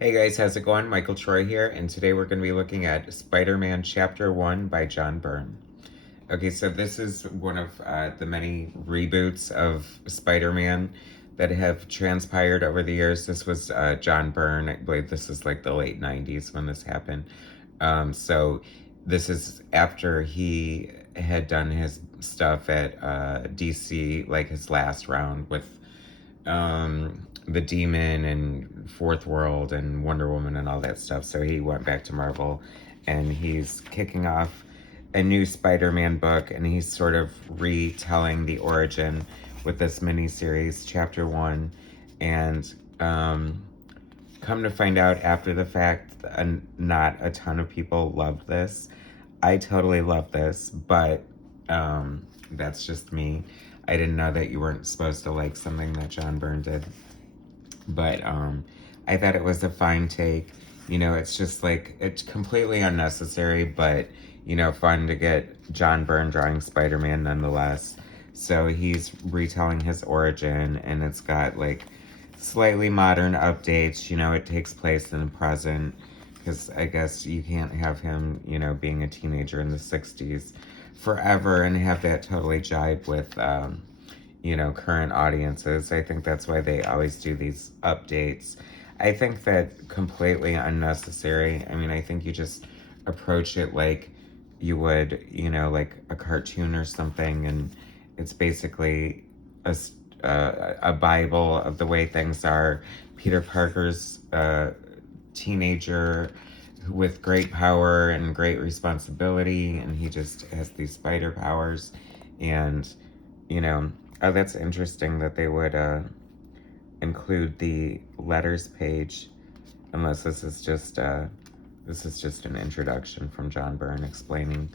Hey guys, how's it going? Michael Troy here, and today we're going to be looking at Spider-Man Chapter 1 by John Byrne. Okay, so this is one of the many reboots of Spider-Man that have transpired over the years. This was John Byrne. I believe this is like the late 90s when this happened. So this is after he had done his stuff at DC, like his last round with the Demon and Fourth World and Wonder Woman and all that stuff. So he went back to Marvel, and he's kicking off a new Spider-Man book, and he's sort of retelling the origin with this miniseries, Chapter 1. And come to find out after the fact, not a ton of people loved this. I totally love this, but that's just me. I didn't know that you weren't supposed to like something that John Byrne did. But I thought it was a fine take. You know, it's just like, it's completely unnecessary, but, you know, fun to get John Byrne drawing Spider-Man nonetheless. So he's retelling his origin, and it's got like slightly modern updates. You know, it takes place in the present, because I guess you can't have him, you know, being a teenager in the 60s forever and have that totally jibe with, you know, current audiences. I think that's why they always do these updates. I think that completely unnecessary. I mean, I think you just approach it like you would, you know, like a cartoon or something, and it's basically a Bible of the way things are. Peter Parker's teenager with great power and great responsibility, and he just has these spider powers. And, you know, oh, that's interesting that they would include the letters page, unless this is just an introduction from John Byrne explaining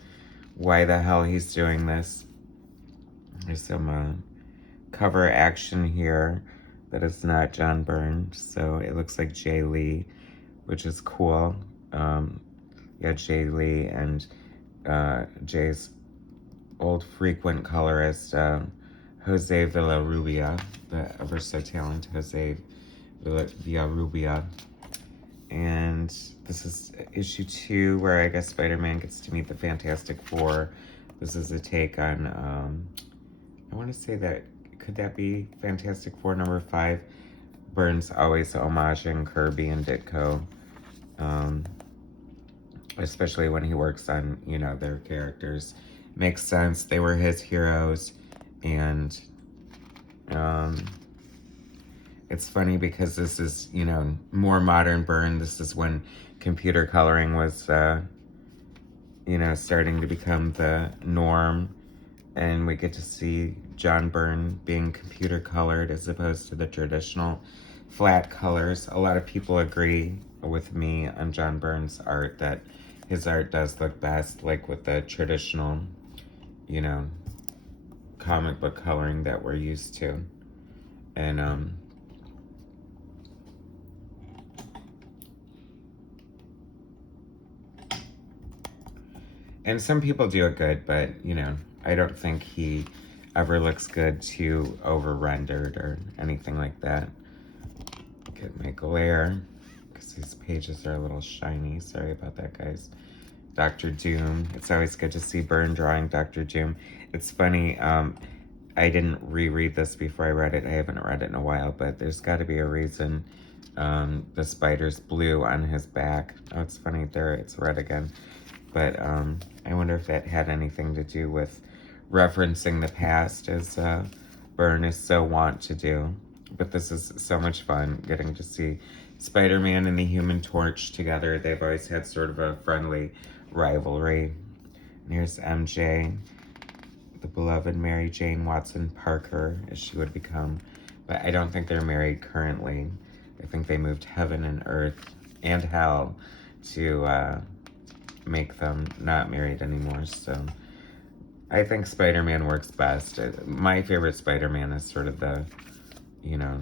why the hell he's doing this. There's some cover action here that is not John Byrne, so it looks like Jay Lee, which is cool. Yeah, Jay Lee and Jay's old frequent colorist, Jose Villarrubia, the ever so talented Jose Villarrubia. And this is issue 2, where I guess Spider-Man gets to meet the Fantastic Four. This is a take on, I want to say that, could that be Fantastic Four number 5? Byrne's always homaging Kirby and Ditko, especially when he works on, you know, their characters. Makes sense. They were his heroes. And it's funny because this is, you know, more modern Byrne. This is when computer coloring was, you know, starting to become the norm. And we get to see John Byrne being computer colored as opposed to the traditional flat colors. A lot of people agree with me on John Byrne's art that his art does look best, like with the traditional, you know, comic book coloring that we're used to. And some people do it good, but, you know, I don't think he ever looks good too over-rendered or anything like that. Get my glare, because these pages are a little shiny. Sorry about that, guys. Dr. Doom. It's always good to see Byrne drawing Dr. Doom. It's funny, I didn't reread this before I read it. I haven't read it in a while, but there's got to be a reason the spider's blue on his back. Oh, it's funny, there, it's red again. But I wonder if that had anything to do with referencing the past, as Byrne is so wont to do. But this is so much fun, getting to see Spider-Man and the Human Torch together. They've always had sort of a friendly rivalry. And here's MJ, the beloved Mary Jane Watson Parker, as she would become. But I don't think they're married currently. I think they moved heaven and earth and hell to make them not married anymore. So I think Spider-Man works best. My favorite Spider-Man is sort of the, you know,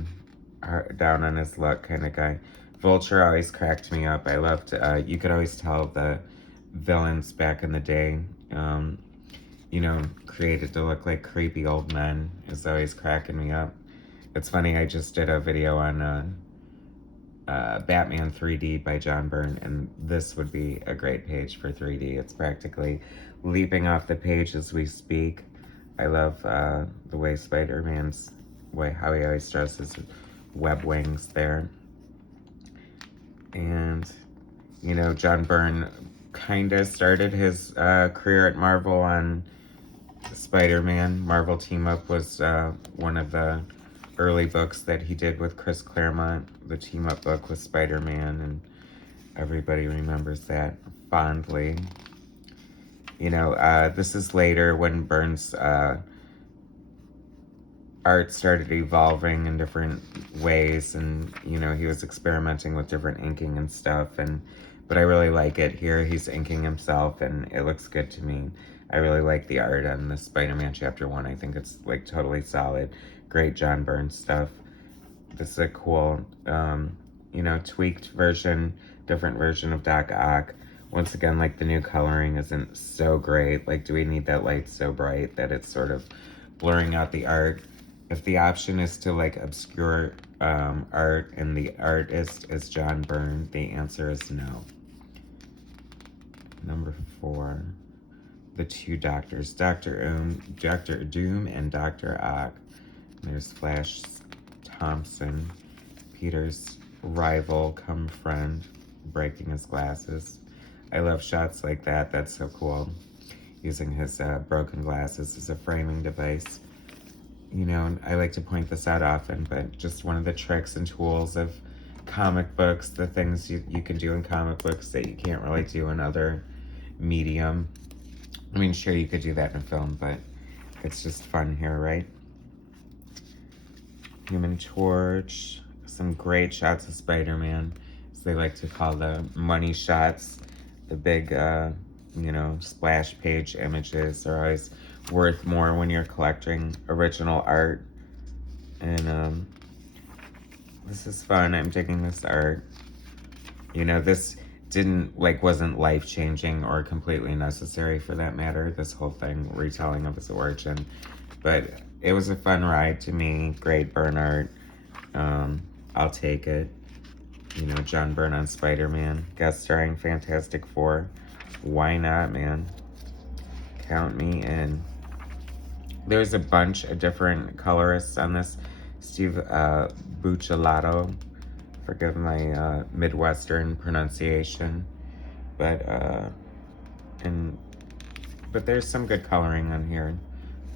down on his luck kind of guy. Vulture always cracked me up. I loved, you could always tell the villains back in the day, you know, created to look like creepy old men, is always cracking me up. It's funny, I just did a video on Batman 3D by John Byrne, and this would be a great page for 3D. It's practically leaping off the page as we speak. I love the way Spider-Man's, how he always draws his web wings there. And, you know, John Byrne kind of started his career at Marvel on Spider-Man. Marvel Team Up was one of the early books that he did with Chris Claremont, the Team Up book with Spider-Man, and everybody remembers that fondly. You know, this is later when Byrne's art started evolving in different ways, and, you know, he was experimenting with different inking and stuff, but I really like it. Here he's inking himself, and it looks good to me. I really like the art on the Spider-Man Chapter 1. I think it's, like, totally solid. Great John Byrne stuff. This is a cool, you know, tweaked version, different version of Doc Ock. Once again, like, the new coloring isn't so great. Like, do we need that light so bright that it's sort of blurring out the art? If the option is to, like, obscure art and the artist is John Byrne, the answer is no. Number 4. The two doctors, Dr. Doom and Dr. Ock. There's Flash Thompson, Peter's rival come friend, breaking his glasses. I love shots like that. That's so cool. Using his broken glasses as a framing device. You know, I like to point this out often, but just one of the tricks and tools of comic books, the things you can do in comic books that you can't really do in other medium. I mean, sure, you could do that in a film, but it's just fun here, right? Human Torch, some great shots of Spider-Man, as they like to call the money shots. The big, you know, splash page images are always worth more when you're collecting original art. And this is fun. I'm digging this art. You know, this wasn't life-changing or completely necessary for that matter, this whole thing, retelling of his origin. But it was a fun ride to me. Great Byrne art. I'll take it. You know, John Byrne on Spider-Man. Guest starring Fantastic Four. Why not, man? Count me in. There's a bunch of different colorists on this. Steve Buccellato. Forgive my Midwestern pronunciation. But there's some good coloring on here.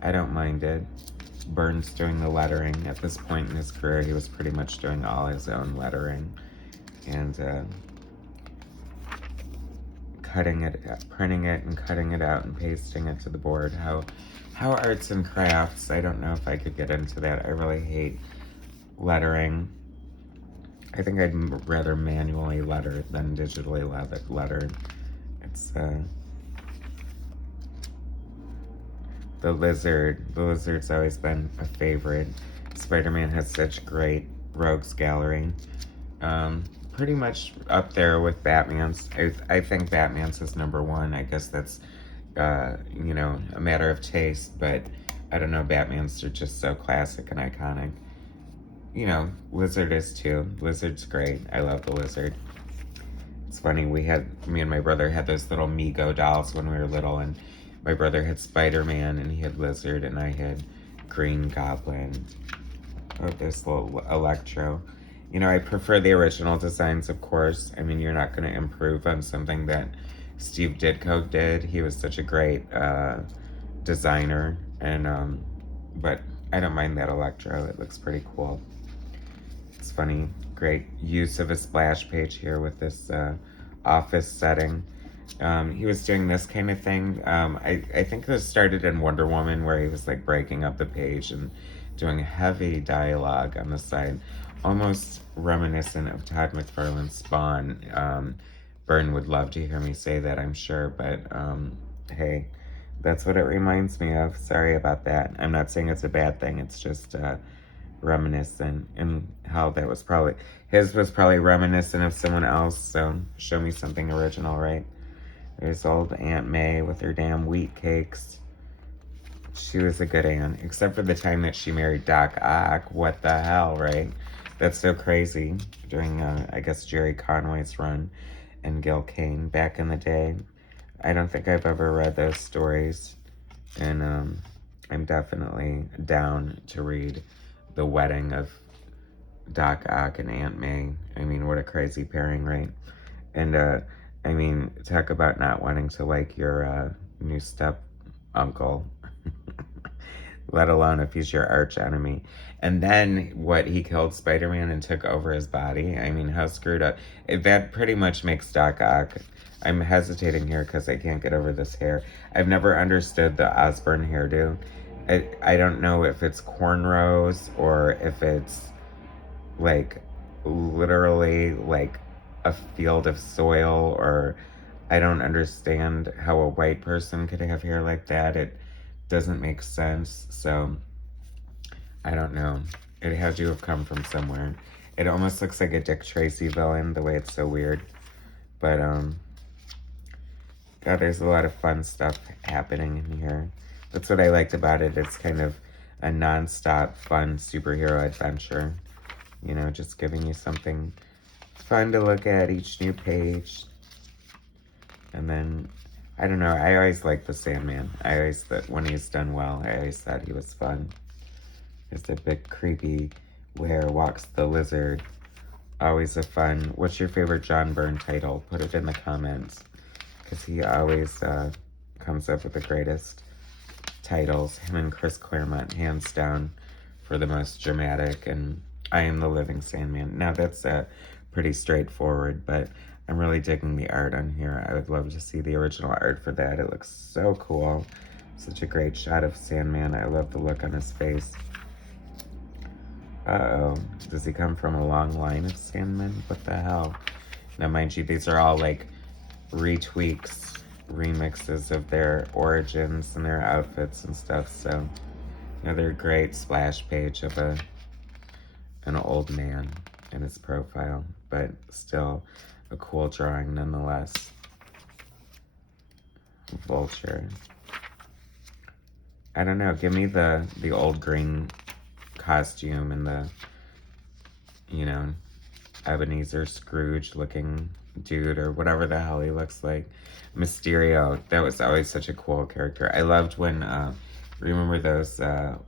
I don't mind it. Byrne's doing the lettering. At this point in his career, he was pretty much doing all his own lettering. And printing it and cutting it out and pasting it to the board. How arts and crafts, I don't know if I could get into that. I really hate lettering. I think I'd rather manually letter than digitally letter. It's the lizard. The lizard's always been a favorite. Spider-Man has such great rogues gallery. Pretty much up there with Batman's. I think Batman's is number 1. I guess that's, you know, a matter of taste, but I don't know, Batman's are just so classic and iconic. You know, Lizard is too. Lizard's great. I love the Lizard. It's funny, me and my brother had those little Mego dolls when we were little, and my brother had Spider-Man, and he had Lizard, and I had Green Goblin. Oh, this little Electro. You know, I prefer the original designs, of course. I mean, you're not going to improve on something that Steve Ditko did. He was such a great designer, and but I don't mind that Electro. It looks pretty cool. It's funny. Great use of a splash page here with this office setting. He was doing this kind of thing. I think this started in Wonder Woman, where he was like breaking up the page and doing heavy dialogue on the side, almost reminiscent of Todd McFarlane's Spawn. Byrne would love to hear me say that, I'm sure, but hey, that's what it reminds me of. Sorry about that. I'm not saying it's a bad thing. It's just reminiscent, and how that was his was probably reminiscent of someone else. So show me something original, right? There's old Aunt May with her damn wheat cakes. She was a good aunt, except for the time that she married Doc Ock. What the hell, right? That's so crazy. During, I guess, Jerry Conway's run and Gil Kane back in the day. I don't think I've ever read those stories. And I'm definitely down to read The Wedding of Doc Ock and Aunt May. I mean, what a crazy pairing, right? And, I mean, talk about not wanting to like your new step uncle, let alone if he's your arch enemy. And then what, he killed Spider-Man and took over his body? I mean, how screwed up. That pretty much makes Doc Ock. I'm hesitating here because I can't get over this hair. I've never understood the Osborn hairdo. I don't know if it's cornrows or if it's like literally like a field of soil, or I don't understand how a white person could have hair like that. It doesn't make sense. So I don't know. It had to have come from somewhere. It almost looks like a Dick Tracy villain, the way it's so weird. But God, there's a lot of fun stuff happening in here. That's what I liked about it. It's kind of a non-stop fun superhero adventure. You know, just giving you something fun to look at each new page. And then, I don't know, I always like the Sandman. I always thought when he's done well, I always thought he was fun. There's the big creepy Where Walks the Lizard. Always a fun. What's your favorite John Byrne title? Put it in the comments. Because he always comes up with the greatest titles. Him and Chris Claremont, hands down, for the most dramatic. And I Am the Living Sandman. Now that's pretty straightforward, but I'm really digging the art on here. I would love to see the original art for that. It looks so cool. Such a great shot of Sandman. I love the look on his face. Uh-oh. Does he come from a long line of Sandmen? What the hell? Now, mind you, these are all like retweaks, remixes of their origins and their outfits and stuff. So, another great splash page of an old man in his profile, but still a cool drawing nonetheless. Vulture. I don't know. Give me the old green costume and the, you know, Ebenezer Scrooge looking dude or whatever the hell he looks like. Mysterio. That was always such a cool character. I loved when, remember those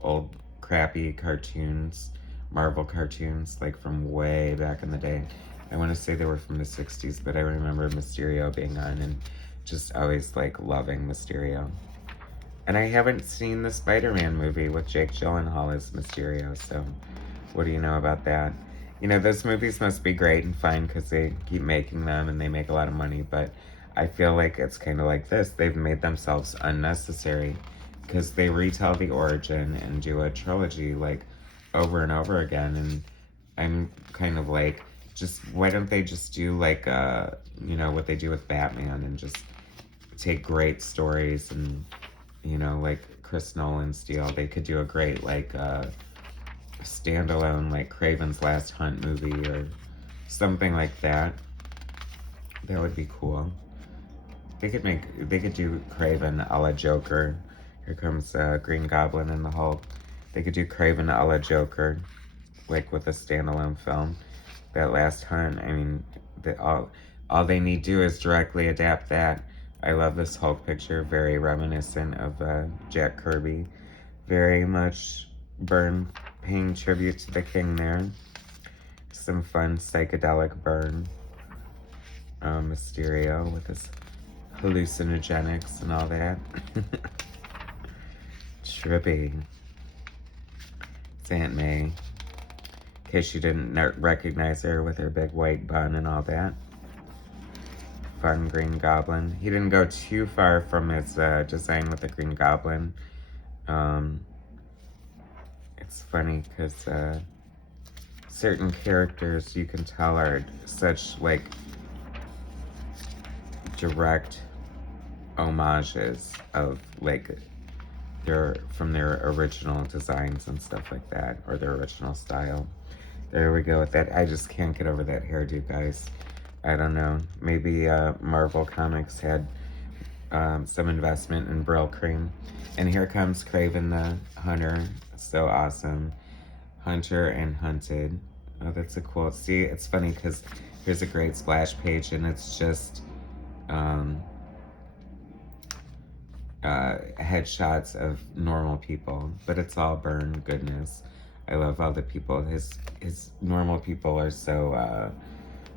old crappy cartoons, Marvel cartoons, like from way back in the day. I want to say they were from the 60s, but I remember Mysterio being on and just always like loving Mysterio. And I haven't seen the Spider-Man movie with Jake Gyllenhaal as Mysterio, so what do you know about that? You know, those movies must be great and fine because they keep making them and they make a lot of money, but I feel like it's kind of like this. They've made themselves unnecessary because they retell the origin and do a trilogy like over and over again, and I'm kind of like, just why don't they just do like you know, what they do with Batman and just take great stories and, you know, like Chris Nolan's deal, they could do a great like standalone like Kraven's Last Hunt movie or something like that. That would be cool. They could do Kraven a la Joker. Here comes Green Goblin and the Hulk. They could do Kraven a la Joker, like with a standalone film. That Last Hunt, I mean, all they need to do is directly adapt that. I love this Hulk picture, very reminiscent of Jack Kirby. Very much Byrne paying tribute to the king there. Some fun psychedelic Byrne. Mysterio with his hallucinogenics and all that. Trippy. It's Aunt May. In case you didn't recognize her with her big white bun and all that. Fun Green Goblin. He didn't go too far from his design with the Green Goblin. It's funny because certain characters you can tell are such like direct homages of like from their original designs and stuff like that, or their original style. There we go with that. I just can't get over that hairdo, guys. I don't know. Maybe Marvel Comics had some investment in Brill Cream. And here comes Kraven the Hunter. So awesome. Hunter and Hunted. Oh, that's a cool. See, it's funny because here's a great splash page, and it's just um, headshots of normal people, but it's all Byrne goodness. I love all the people. His normal people are so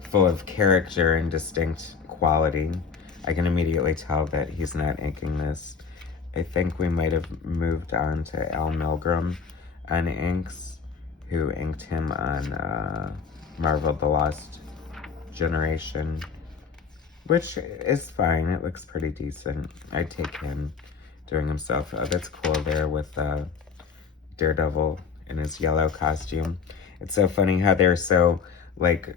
full of character and distinct quality. I can immediately tell that he's not inking this. I think we might have moved on to Al Milgrom on inks, who inked him on Marvel The Lost Generation, which is fine. It looks pretty decent. I'd take him doing himself. That's cool there with Daredevil in his yellow costume. It's so funny how they're so, like,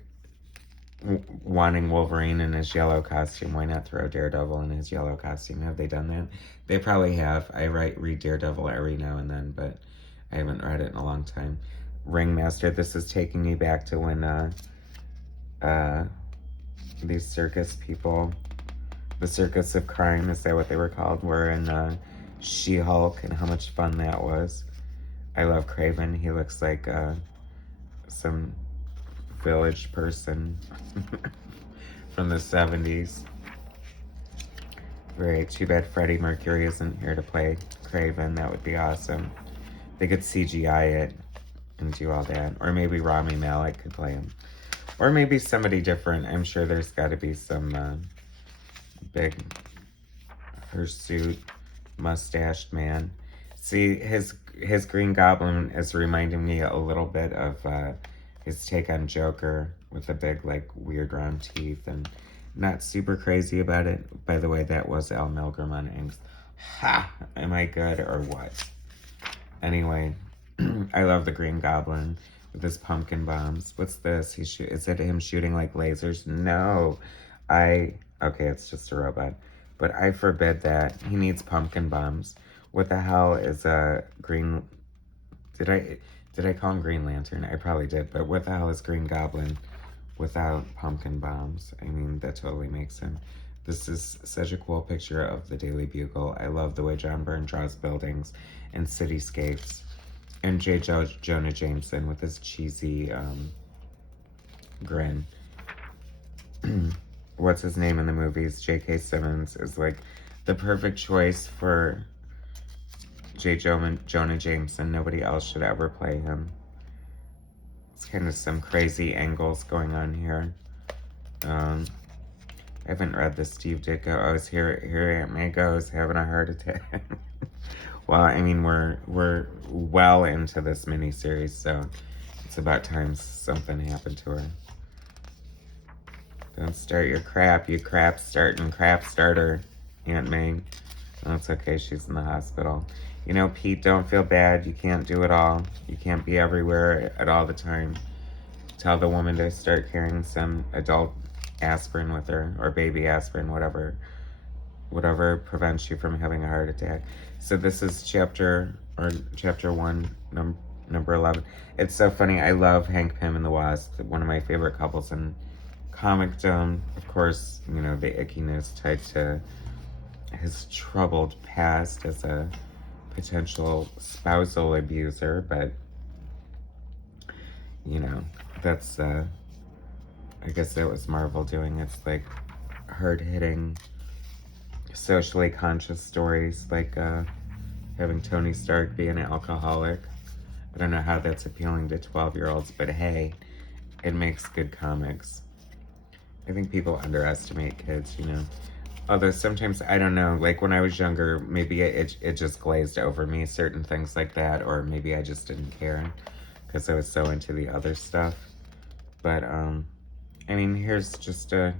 wanting Wolverine in his yellow costume. Why not throw Daredevil in his yellow costume? Have they done that? They probably have. I read Daredevil every now and then, but I haven't read it in a long time. Ringmaster, this is taking me back to when these circus people, the Circus of Crime, is that what they were called, were in She-Hulk, and how much fun that was. I love Kraven. He looks like some village person from the 70s. Very too bad Freddie Mercury isn't here to play Kraven. That would be awesome. They could CGI it and do all that. Or maybe Rami Malek could play him. Or maybe somebody different. I'm sure there's got to be some big hirsute mustached man. See, his Green Goblin is reminding me a little bit of his take on Joker with the big, like, weird round teeth, and not super crazy about it. By the way, that was Al Milgrom on inks. Ha! Am I good or what? Anyway, I love the Green Goblin with his pumpkin bombs. What's this? Is it him shooting like lasers? No. Okay, it's just a robot. But I forbid that. He needs pumpkin bombs. What the hell is a green... Did I call him Green Lantern? I probably did. But what the hell is Green Goblin without pumpkin bombs? I mean, that totally makes him. This is such a cool picture of the Daily Bugle. I love the way John Byrne draws buildings and cityscapes. And J. Jonah Jameson with his cheesy grin. What's his name in the movies? J.K. Simmons is like the perfect choice for Jonah Jameson. Nobody else should ever play him. It's kind of some crazy angles going on here. I haven't read the Steve Ditko. Oh, here Aunt May goes having a heart attack. Well, I mean, we're well into this miniseries, so it's about time something happened to her. Don't start your crap, you crap starter, Aunt May. That's okay, she's in the hospital. You know, Pete, don't feel bad. You can't do it all. You can't be everywhere at all the time. Tell the woman to start carrying some adult aspirin with her, or baby aspirin, whatever prevents you from having a heart attack. So this is chapter 1, number 11. It's so funny. I love Hank Pym and the Wasp, one of my favorite couples in comicdom. Of course, you know, the ickiness tied to his troubled past as a potential spousal abuser, but you know, that's I guess that was Marvel doing its like hard-hitting, socially conscious stories, like having Tony Stark be an alcoholic. I don't know how that's appealing to 12-year-olds, but hey, it makes good comics. I think people underestimate kids, you know. Although sometimes, I don't know, like when I was younger, maybe it just glazed over me, certain things like that, or maybe I just didn't care because I was so into the other stuff. But, I mean, here's just a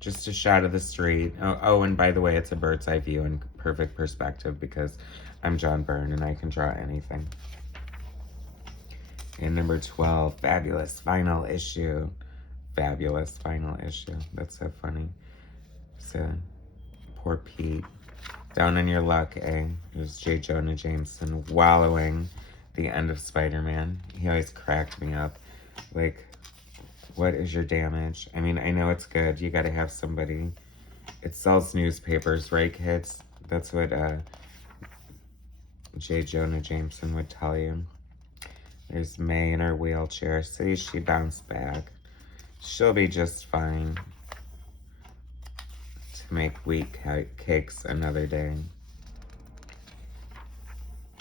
shot of the street. Oh, and by the way, it's a bird's eye view and perfect perspective because I'm John Byrne and I can draw anything. And number 12, fabulous final issue. Fabulous final issue. That's so funny. So, poor Pete. Down on your luck, eh? There's J. Jonah Jameson wallowing the end of Spider-Man. He always cracked me up. Like, what is your damage? I mean, I know it's good. You gotta have somebody. It sells newspapers, right, kids? That's what J. Jonah Jameson would tell you. There's May in her wheelchair. See, she bounced back. She'll be just fine to make wheat cakes another day.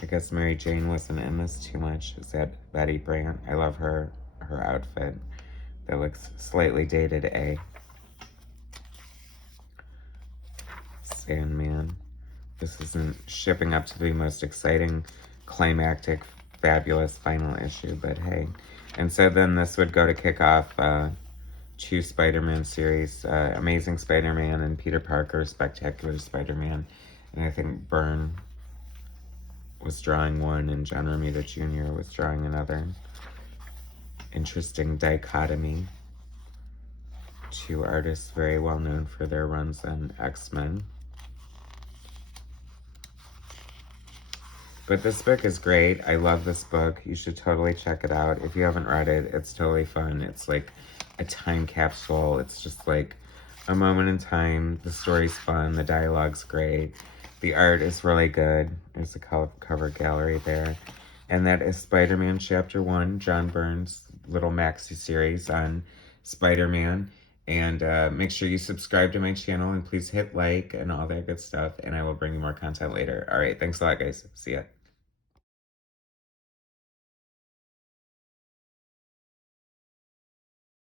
I guess Mary Jane wasn't in this too much. Is that Betty Brant? I love her outfit. That looks slightly dated A. Sandman. This isn't shipping up to the most exciting, climactic, fabulous final issue, but hey. And so then this would go to kick off two Spider-Man series, Amazing Spider-Man and Peter Parker, Spectacular Spider-Man. And I think Byrne was drawing one and John Romita Jr. was drawing another. Interesting dichotomy. Two artists very well known for their runs on X-Men. But this book is great. I love this book. You should totally check it out. If you haven't read it, it's totally fun. It's like a time capsule. It's just like a moment in time. The story's fun. The dialogue's great. The art is really good. There's a cover gallery there. And that is Spider-Man Chapter 1, John Byrne's little maxi series on Spider-Man. And make sure you subscribe to my channel and please hit like and all that good stuff. And I will bring you more content later. All right, thanks a lot, guys. See ya.